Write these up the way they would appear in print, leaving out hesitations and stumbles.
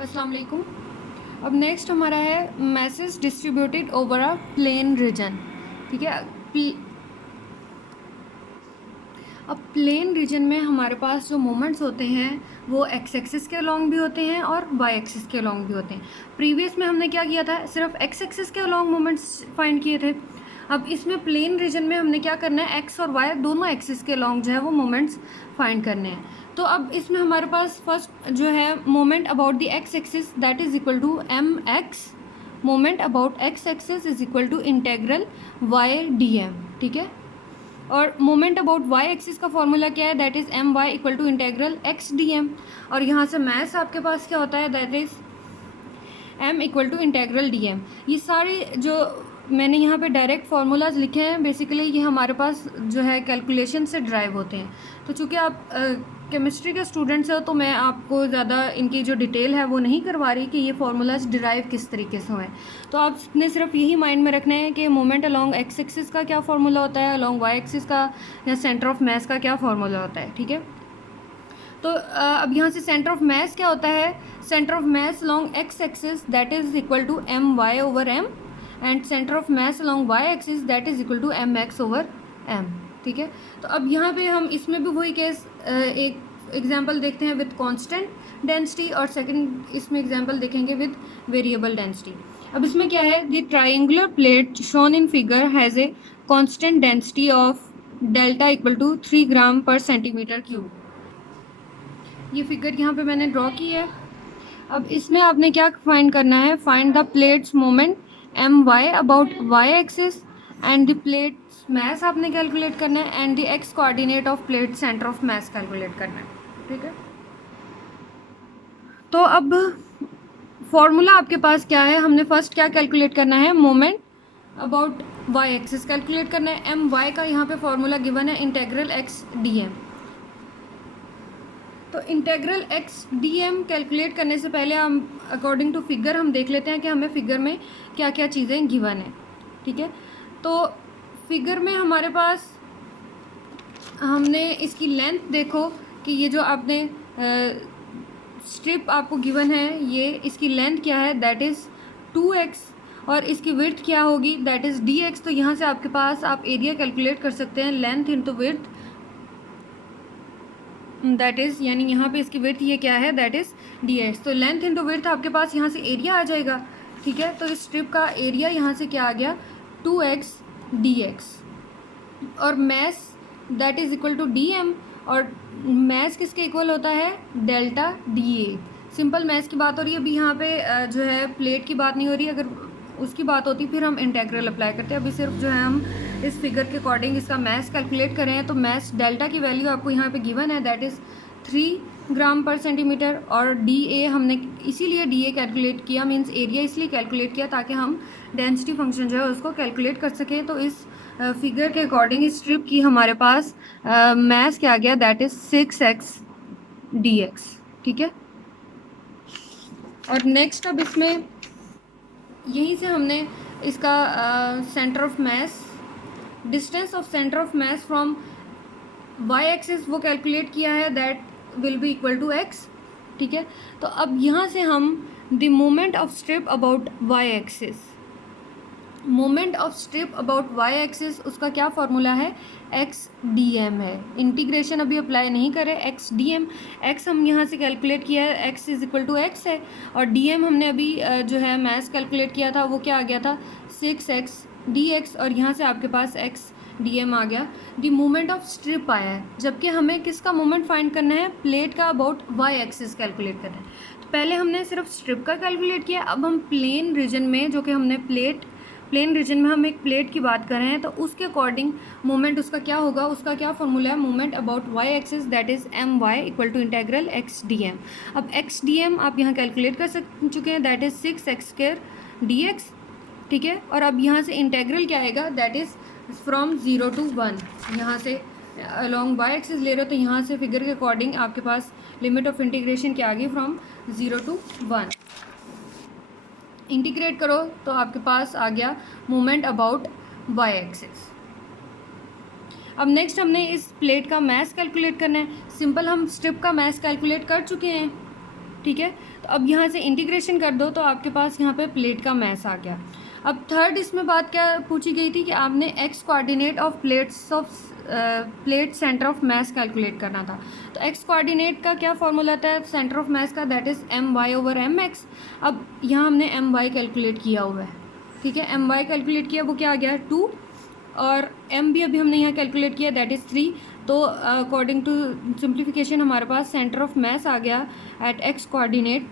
अस्सलाम वालेकुम। अब नेक्स्ट हमारा है message distributed over a plain region. ठीक है। अब प्लेन रीजन में हमारे पास जो मोमेंट्स होते हैं वो एक्स एक्सिस के अलोंग भी होते हैं और वाई एक्सिस के अलोंग भी होते हैं। प्रीवियस में हमने क्या किया था, सिर्फ एक्स एक्सिस के अलोंग मोमेंट्स फाइंड किए थे। अब इसमें प्लेन रीजन में हमने क्या करना है, एक्स और वाई दोनों एक्सिस के अलोंग जो है वो मोमेंट्स फाइंड करने हैं। तो अब इसमें हमारे पास फर्स्ट जो है moment about the X axis that is equal to M X. Moment about X axis is equal to integral Y D M. ठीक है। और मोमेंट अबाउट वाई एक्सिस का फॉर्मूला क्या है, that is M Y equal to integral X D M. और यहाँ से maths आपके पास क्या होता है, that is M equal to integral D M. ये सारे जो मैंने यहाँ पे डायरेक्ट फार्मूलाज लिखे हैं, बेसिकली ये हमारे पास जो है कैलकुलेशन से ड्राइव होते हैं। तो चूँकि आप केमिस्ट्री के स्टूडेंट्स हो तो मैं आपको ज़्यादा इनकी जो डिटेल है वो नहीं करवा रही कि ये फार्मूलाज डिराइव किस तरीके से हुए। तो आपने सिर्फ यही माइंड में रखना है कि मोमेंट अलोंग एक्स एक्सिस का क्या फार्मूला होता है, अलोंग वाई एक्सिस का या सेंटर ऑफ मास का क्या फार्मूला होता है। ठीक है। तो अब यहाँ से सेंटर ऑफ मास क्या होता है, centre of mass along X axis that is equal to M Y over M and centre of mass along Y axis that is equal to M X over M. ठीक है। तो अब यहाँ पे हम इसमें भी वही केस एक एग्जांपल देखते हैं विद कांस्टेंट डेंसिटी और सेकंड इसमें एग्जांपल देखेंगे विद वेरिएबल डेंसिटी। अब इसमें क्या है, the triangular plate shown in figure has a constant density of delta equal to 3 gram per centimetre cube. ये फिगर यहाँ पे मैंने ड्रॉ की है। अब इसमें आपने क्या फाइंड करना है, find the plate's moment M Y about Y axis and the plate's mass आपने कैलकुलेट करना है and the X coordinate of plate centre of mass calculate करना है। ठीक है। तो अब फॉर्मूला आपके पास क्या है, हमने फर्स्ट क्या कैलकुलेट करना है, moment about Y axis calculate करना है। एम वाई का यहाँ पे फॉर्मूला गिवन है इंटेग्रल एक्स डी एम। तो integral X D M calculate करने से पहले हम अकॉर्डिंग टू फिगर हम देख लेते हैं कि हमें फिगर में क्या क्या चीज़ें गिवन है। ठीक है। तो फिगर में हमारे पास हमने इसकी लेंथ देखो कि ये जो आपने स्ट्रिप आपको गिवन है, ये इसकी लेंथ क्या है, दैट इज़ 2x और इसकी विड्थ क्या होगी, दैट इज़ dx। तो यहाँ से आपके पास आप एरिया कैलकुलेट कर सकते हैं, length into width that is, यानी यहाँ पे इसकी विड्थ ये क्या है, दैट इज़ dx। तो लेंथ इंटू विड्थ आपके पास यहाँ से एरिया आ जाएगा। ठीक है। तो इस स्ट्रिप का एरिया यहाँ से क्या आ गया, 2x dx। और mass that is equal to dm और मैस किसके इक्वल होता है, डेल्टा dA। सिंपल मैस की बात हो रही है, अभी यहाँ पे जो है प्लेट की बात नहीं हो रही। अगर उसकी बात होती फिर हम इंटेग्रल अप्लाई करते हैं। अभी सिर्फ जो है हम इस फिगर के अकॉर्डिंग इसका मैस कैलकुलेट करें। तो मैस डेल्टा की वैल्यू आपको यहाँ पे गिवन है, that is 3 gram per centimetre. और dA हमने इसीलिए dA कैलकुलेट किया, मीन्स एरिया इसलिए कैलकुलेट किया ताकि हम डेंसिटी फंक्शन जो है उसको कैलकुलेट कर सकें। तो इस फिगर के अकॉर्डिंग इस स्ट्रिप की हमारे पास मैस क्या आ गया, दैट इज़ 6x dx। ठीक है। और नेक्स्ट अब इसमें यहीं से हमने इसका centre of mass, distance of centre of mass from Y axis वो कैलकुलेट किया है, that will be equal to x। ठीक है। तो अब यहाँ से हम the moment of strip about Y axis, moment of strip about Y axis उसका क्या फॉर्मूला है, एक्स डी एम है। इंटीग्रेशन अभी अप्लाई नहीं करें, एक्स डी एम, एक्स हम यहाँ से कैलकुलेट किया है, X is equal to X है। और डी एम हमने अभी जो है मैथ्स कैलकुलेट किया था वो क्या आ गया था, 6x dx। और यहाँ से आपके पास एक्स डी एम आ गया। दी मोमेंट ऑफ स्ट्रिप आया है, जबकि हमें किसका मोमेंट फाइंड करना है, प्लेट का अबाउट वाई एक्सिस कैलकुलेट करना है। तो पहले हमने सिर्फ स्ट्रिप का कैलकुलेट किया, अब हम प्लेन रीजन में, जो कि हमने प्लेन रीजन में हम एक प्लेट की बात कर रहे हैं, तो उसके अकॉर्डिंग मोमेंट उसका क्या होगा, उसका क्या फॉर्मूला है, moment about Y axis that is M Y equal to integral X D M. अब एक्स डी एम आप यहाँ कैलकुलेट कर चुके हैं, दैट इज़ 6x² dx। ठीक है। और अब यहाँ से इंटेग्रल क्या आएगा, दैट इज़ फ्रॉम 0 to 1। यहाँ से अलॉन्ग वाई एक्सिस ले रहे हो तो यहाँ से फिगर के अकॉर्डिंग आपके पास लिमिट ऑफ इंटीग्रेशन क्या आ गई, फ्रॉम 0 to 1। इंटीग्रेट करो तो आपके पास आ गया मोमेंट अबाउट वाई एक्सिस। अब नेक्स्ट हमने इस प्लेट का मास कैलकुलेट करना है। सिंपल हम स्ट्रिप का मास कैलकुलेट कर चुके हैं। ठीक है। तो अब यहाँ से इंटीग्रेशन कर दो तो आपके पास यहाँ पे प्लेट का मैस आ गया। अब थर्ड इसमें बात क्या पूछी गई थी कि आपने x coordinate of plate centre of mess calculate करना था। तो एक्स कोऑर्डिनेट का क्या फॉर्मूला था सेंटर ऑफ मैस का, दैट इज़ my/mx। अब यहाँ हमने my कैलकुलेट किया हुआ है, ठीक है, my कैलकुलेट किया, वो क्या आ गया 2, और m भी अभी हमने यहाँ कैलकुलेट किया, दैट इज़ 3। तो अकॉर्डिंग टू सिंप्लीफिकेशन हमारे पास सेंटर ऑफ मैस आ गया at X coordinate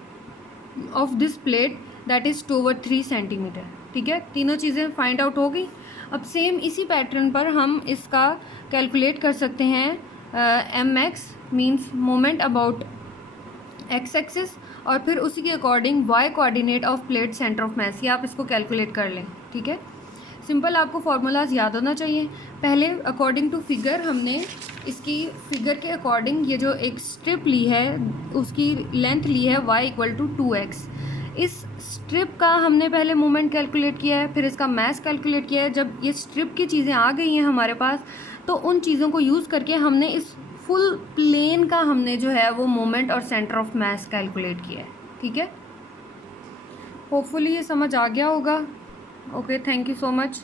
of this plate that is 2/3 centimetre. ठीक है, तीनों चीज़ें फाइंड आउट हो गई। अब सेम इसी पैटर्न पर हम इसका कैलकुलेट कर सकते हैं M X means moment about X axis, और फिर उसी के according Y coordinate of plate centre of mass, ये आप इसको कैलकुलेट कर लें। ठीक है, सिंपल, आपको फार्मूलाज याद होना चाहिए। पहले अकॉर्डिंग टू फिगर हमने इसकी फिगर के अकॉर्डिंग ये जो एक स्ट्रिप ली है उसकी लेंथ ली है y = 2x। इस स्ट्रिप का हमने पहले मोमेंट कैलकुलेट किया है, फिर इसका मैस कैलकुलेट किया है। जब ये स्ट्रिप की चीज़ें आ गई हैं हमारे पास, तो उन चीज़ों को यूज़ करके हमने इस फुल प्लेन का हमने जो है वो मोमेंट और सेंटर ऑफ मैस कैलकुलेट किया है। ठीक है, होपफुली ये समझ आ गया होगा। Okay, thank you so much.